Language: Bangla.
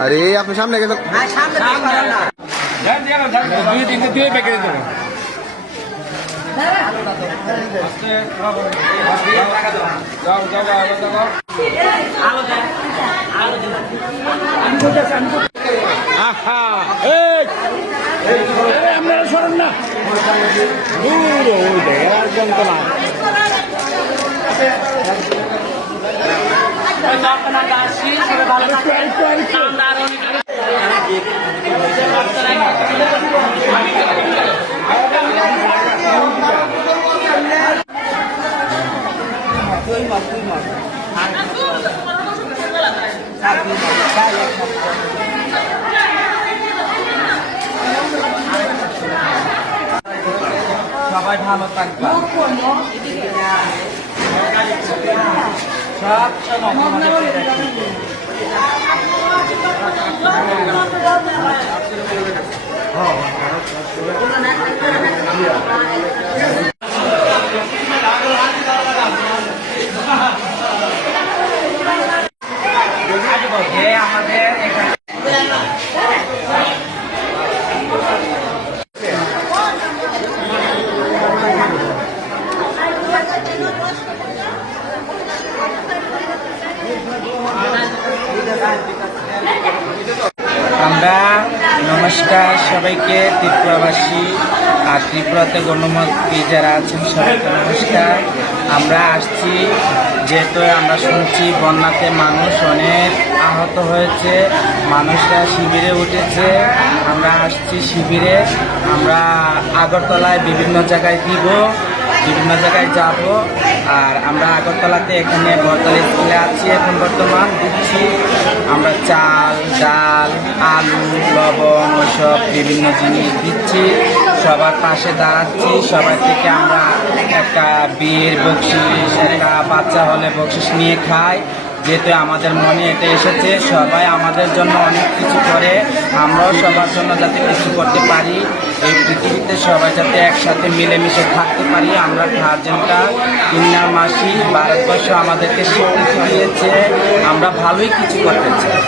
আরে আপনি সামনে গেছেন দুই তিনটে দিয়ে প্যাকেট দেবো এই, আপনারা তো না সবাই ভালো থাকবে সব সময় আমাদের পেয়ে রাখি। যে আমাদের এখানে আমরা নমস্কার সবাইকে, ত্রিপুরাবাসী আর ত্রিপুরাতে গণমন্ত্রী যারা আছেন সবাইকে নমস্কার। আমরা আসছি, যেহেতু আমরা শুনছি বন্যাতে মানুষ অনেক আহত হয়েছে, মানুষরা শিবিরে উঠেছে। আমরা আসছি শিবিরে, আমরা আগরতলায় বিভিন্ন জায়গায় দিব। বিভিন্ন জায়গায় যাব। আর আমরা আগরতলাতে এখানে বরতলা স্কুলে আছি এখন বর্তমান। দিচ্ছি আমরা চাল, ডাল, আলু, লবণ ওসব বিভিন্ন জিনিস দিচ্ছি। সবার পাশে দাঁড়াচ্ছি। সবার থেকে আমরা একটা বিয়ের বকশিস একটা বাচ্চা হলে বকশিস নিয়ে খাই। যেহেতু আমাদের মনে এটা এসেছে, সবাই আমাদের জন্য অনেক কিছু করে। আমরাও সবার জন্য যাতে কিছু করতে পারি। এই পৃথিবীতে সবাই যাতে একসাথে মিলেমিশে থাকতে পারি, আমরা গার্জেনটা ইন্নার মাসি, ভারতবর্ষ আমাদেরকে শক্তি দিয়েছে, আমরা ভালোই কিছু করতে চাই।